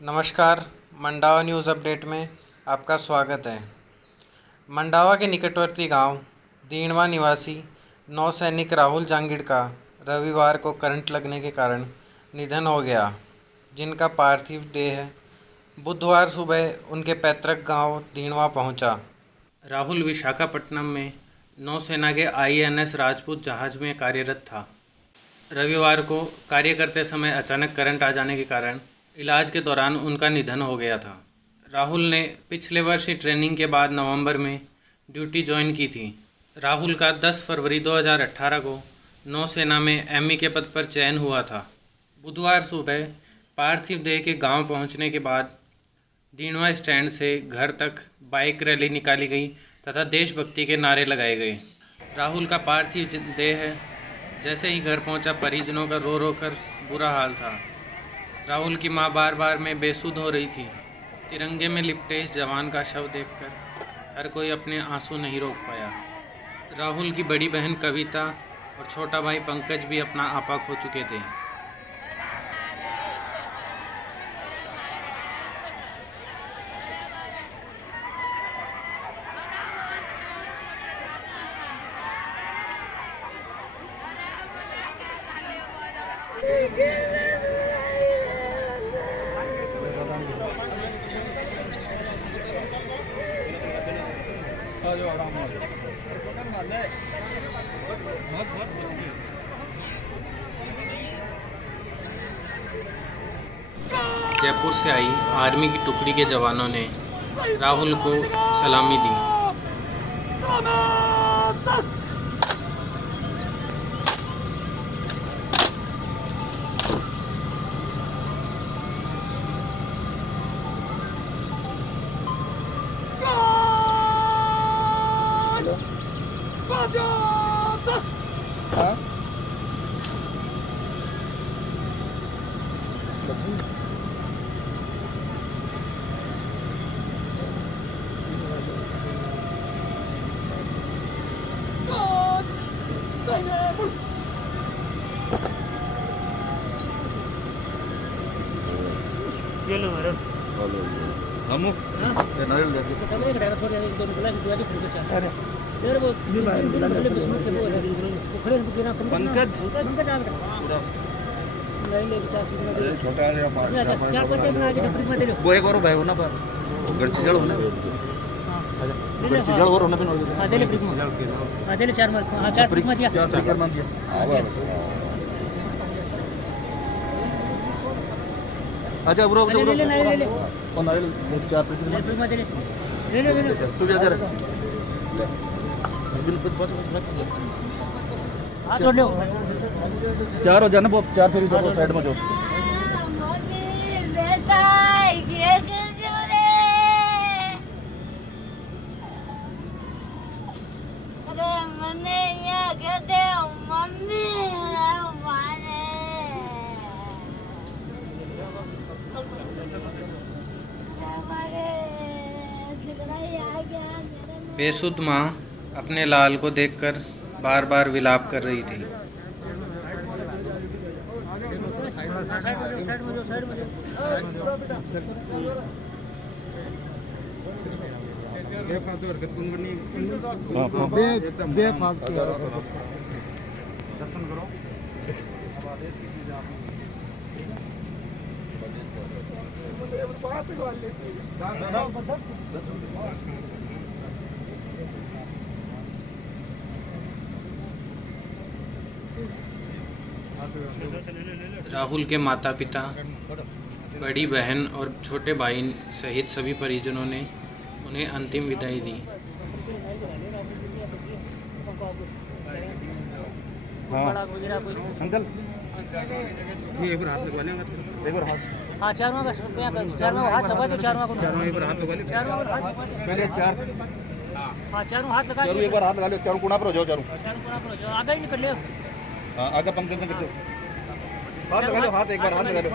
नमस्कार। Mandawa news update में आपका स्वागत है। मंडावा के निकटवर्ती गांव दीणवा निवासी नौसैनिक राहुल जांगिड़ का रविवार को करंट लगने के कारण निधन हो गया, जिनका पार्थिव देह बुधवार सुबह उनके पैतृक गांव दीणवा पहुंचा। राहुल विशाखापट्टनम में नौसेना के INS राजपूत जहाज में कार्यरत था। रविवार को कार्य करते समय अचानक करंट आ जाने के कारण इलाज के दौरान उनका निधन हो गया था। राहुल ने पिछले वर्ष ही ट्रेनिंग के बाद नवंबर में ड्यूटी ज्वाइन की थी। राहुल का 10 फरवरी 2018 को नौसेना में ME के पद पर चयन हुआ था। बुधवार सुबह पार्थिव देह के गांव पहुंचने के बाद दीणवा स्टैंड से घर तक बाइक रैली निकाली गई तथा देशभक्ति के नारे लगाए गए। राहुल का पार्थिव देह जैसे ही घर पहुंचा, परिजनों का रो रो कर बुरा हाल था। राहुल की मां बार बार में बेसुध हो रही थी। तिरंगे में लिपटे इस जवान का शव देखकर हर कोई अपने आंसू नहीं रोक पाया। राहुल की बड़ी बहन कविता और छोटा भाई पंकज भी अपना आपा खो चुके थे। जयपुर से आई आर्मी की टुकड़ी के जवानों ने राहुल को सलामी दी। ये लो मारो हम ये नारियल दे दो पहले एक डायरा थोड़ी एक दो निकला कि दिवाली फिर कुछ अरे यार वो बिस्कुट से वो खड़े बिना पंकज आ गया पूरा नहीं ले चार चीज में छोटा है क्या बचे ना आज फ्रिज में दे लो वो एक और भाई हो ना पर गड़ची जड़ हो ना गड़ची जड़ और होना पे हां दे ले फ्रिज में हां दे ले चार मार हां चार फ्रिज में दिया चार मान दिया अच्छा ब्रो ले ले ले और नारियल चार प्लेट में दे ले तू जा कर बिल बहुत हां छोड़ लो चार हो जाना वो चार फिर दो साइड में जो मम्मी बेटा ये जोरे अरे मने ये कहते मम्मी बेसुध माँ अपने लाल को देखकर बार बार विलाप कर रही थी। राहुल के माता पिता, बड़ी बहन और छोटे भाई सहित सभी परिजनों ने उन्हें अंतिम विदाई दी। अंकल ये एक बार हाथ लगवा लेंगे, एक बार हाथ हाँ चार में हाथ लगा दो, चार में एक बार हाथ लगा ले, पहले चार हाँ चारों हाथ लगा दो, एक बार हाथ लगा लो, चारों कोना पर हो जाओ, चारों कोना पर हो जाओ, आगे ही निकल ले। हाँ आगे पंक्ति में करते हाथ लगा लो, हाथ एक बार हाथ लगा लो।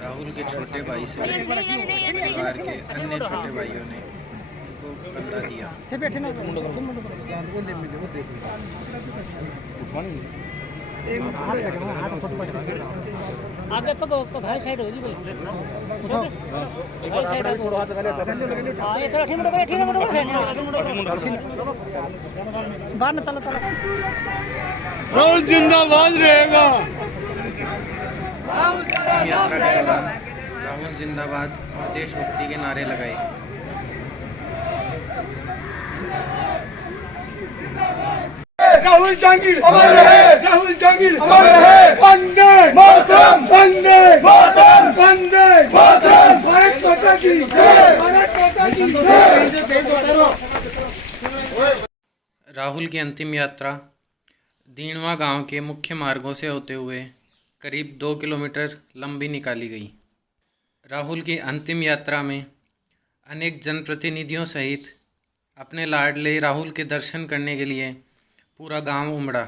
राहुल के छोटे भाई से परिवार के अन्य छोटे भाइयों ने उनको कंधा दिया। एक आगे पग साइड होगी भाई साइड हां ये थोड़ा ठीक बाहर ना चलो राहुल जिंदाबाद रहेगा। यात्रा के दौरान राहुल जिंदाबाद और देशभक्ति के नारे लगाए। राहुल जांगीर अमर रहे, राहुल जांगीर अमर रहे। वंदे मातरम, वंदे मातरम, वंदे मातरम। भारत माता की जय, भारत माता की जय। राहुल की अंतिम यात्रा दीणवा गांव के मुख्य मार्गों से होते हुए करीब 2 किलोमीटर लंबी निकाली गई। राहुल की अंतिम यात्रा में अनेक जनप्रतिनिधियों सहित अपने लाडले राहुल के दर्शन करने के लिए पूरा गांव उमड़ा।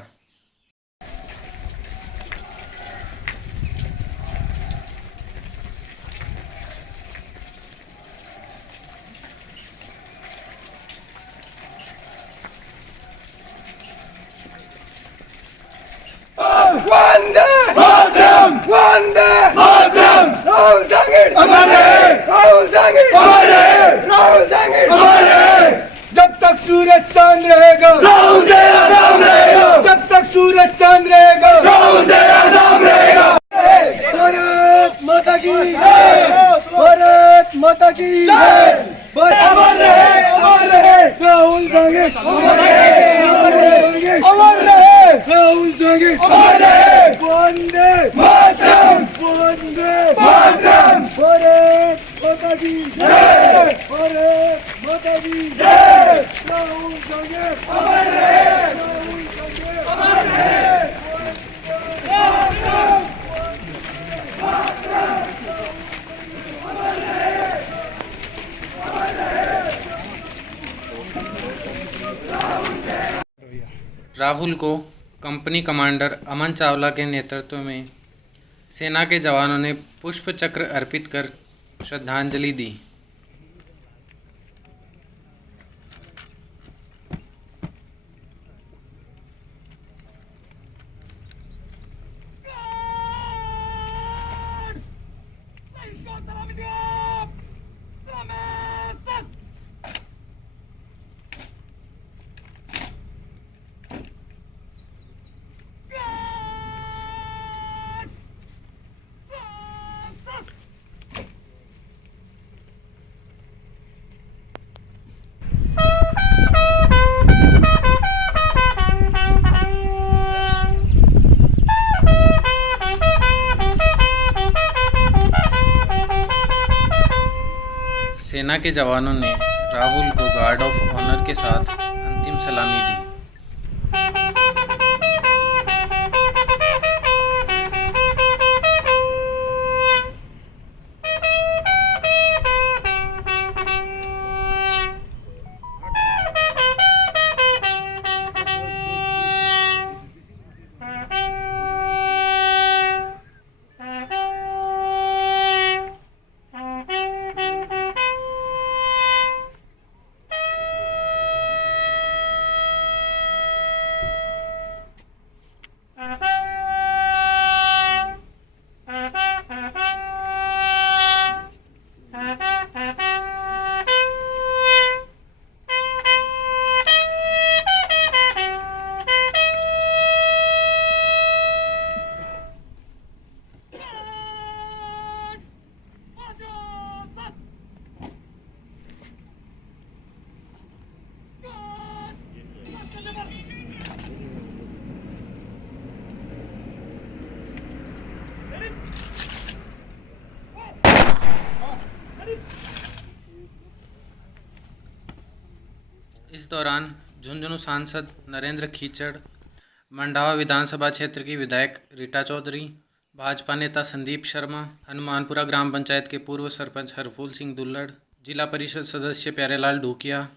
वंदे मातरम, वंदे मातरम। राहुल जांगीर अमर रहे, राहुल जांगीर अमर रहे, राहुल जांगीर अमर रहे। जब तक सूरज चांद रहेगा राहुल तेरा नाम रहेगा। जब तक सूरज चांद रहेगा राहुल तेरा नाम रहेगा। भारत माता की जय, भारत माता की जय। अमर रहे, अमर रहे राहुल जांगीर, अमर रहे, अमर रहे, अमर रहे राहुल जांगीर, अमर रहे। वंदे मातरम, वंदे मातरम। भारत माता की जय, भारत माता की जय। राहुल जांगीर अमर रहे, राहुल जांगीर अमर रहे। राहुल को कंपनी कमांडर अमन चावला के नेतृत्व में सेना के जवानों ने पुष्प चक्र अर्पित कर श्रद्धांजलि दी। सेना के जवानों ने राहुल को गार्ड ऑफ ऑनर के साथ अंतिम सलामी दी। इस दौरान झुंझुनू सांसद नरेंद्र खीचड़, मंडावा विधानसभा क्षेत्र की विधायक रीटा चौधरी, भाजपा नेता संदीप शर्मा, हनुमानपुरा ग्राम पंचायत के पूर्व सरपंच हरफूल सिंह दुल्लड़, जिला परिषद सदस्य प्यारेलाल ढूकिया,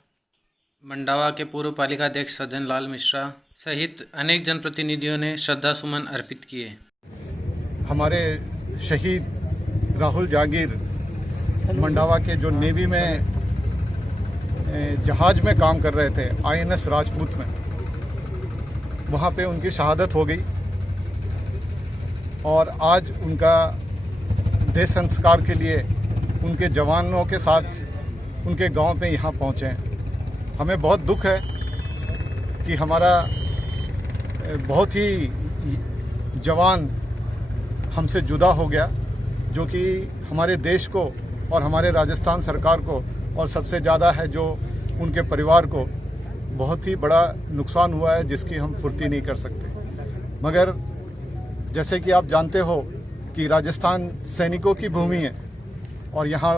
मंडावा के पूर्व पालिका अध्यक्ष सज्जन लाल मिश्रा सहित अनेक जनप्रतिनिधियों ने श्रद्धा सुमन अर्पित किए। हमारे शहीद राहुल जागीर मंडावा के जो नेवी में जहाज में काम कर रहे थे, INS राजपूत में, वहाँ पे उनकी शहादत हो गई और आज उनका देह संस्कार के लिए उनके जवानों के साथ उनके गांव पे यहाँ पहुँचे हैं। हमें बहुत दुख है कि हमारा बहुत ही जवान हमसे जुदा हो गया, जो कि हमारे देश को और हमारे राजस्थान सरकार को और सबसे ज़्यादा है जो उनके परिवार को बहुत ही बड़ा नुकसान हुआ है, जिसकी हम फुर्ती नहीं कर सकते। मगर जैसे कि आप जानते हो कि राजस्थान सैनिकों की भूमि है और यहाँ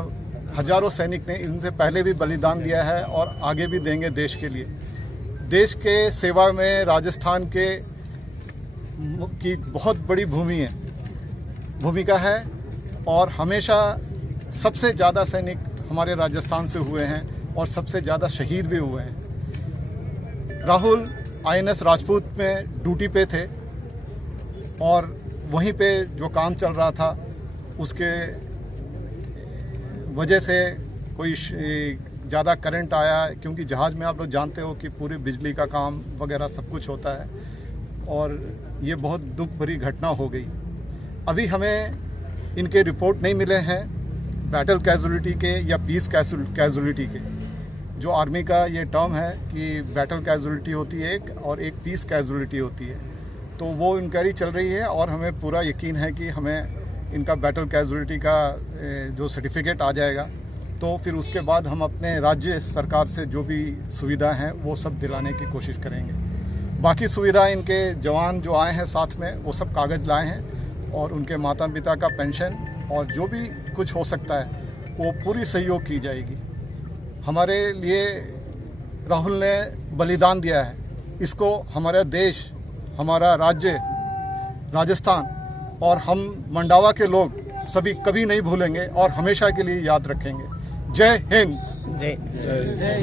हजारों सैनिक ने इनसे पहले भी बलिदान दिया है और आगे भी देंगे देश के लिए। देश के सेवा में राजस्थान की बहुत बड़ी भूमिका है और हमेशा सबसे ज़्यादा सैनिक हमारे राजस्थान से हुए हैं और सबसे ज़्यादा शहीद भी हुए हैं। राहुल INS राजपूत में ड्यूटी पे थे और वहीं पे जो काम चल रहा था उसके वजह से कोई ज़्यादा करंट आया, क्योंकि जहाज़ में आप लोग जानते हो कि पूरी बिजली का काम वगैरह सब कुछ होता है और ये बहुत दुख भरी घटना हो गई। अभी हमें इनके रिपोर्ट नहीं मिले हैं बैटल कैजुअलिटी के या पीस कैजुअलिटी के। जो आर्मी का ये टर्म है कि बैटल कैजुअलिटी होती है एक और एक पीस कैजुअलिटी होती है, तो वो इंक्वायरी चल रही है और हमें पूरा यकीन है कि हमें इनका बैटल कैजुअलिटी का जो सर्टिफिकेट आ जाएगा, तो फिर उसके बाद हम अपने राज्य सरकार से जो भी सुविधा हैं वो सब दिलाने की कोशिश करेंगे। बाकी सुविधा इनके जवान जो आए हैं साथ में वो सब कागज़ लाए हैं और उनके माता पिता का पेंशन और जो भी कुछ हो सकता है वो पूरी सहयोग की जाएगी। हमारे लिए राहुल ने बलिदान दिया है, इसको हमारा देश, हमारा राज्य राजस्थान और हम मंडावा के लोग सभी कभी नहीं भूलेंगे और हमेशा के लिए याद रखेंगे। जय हिंद। जय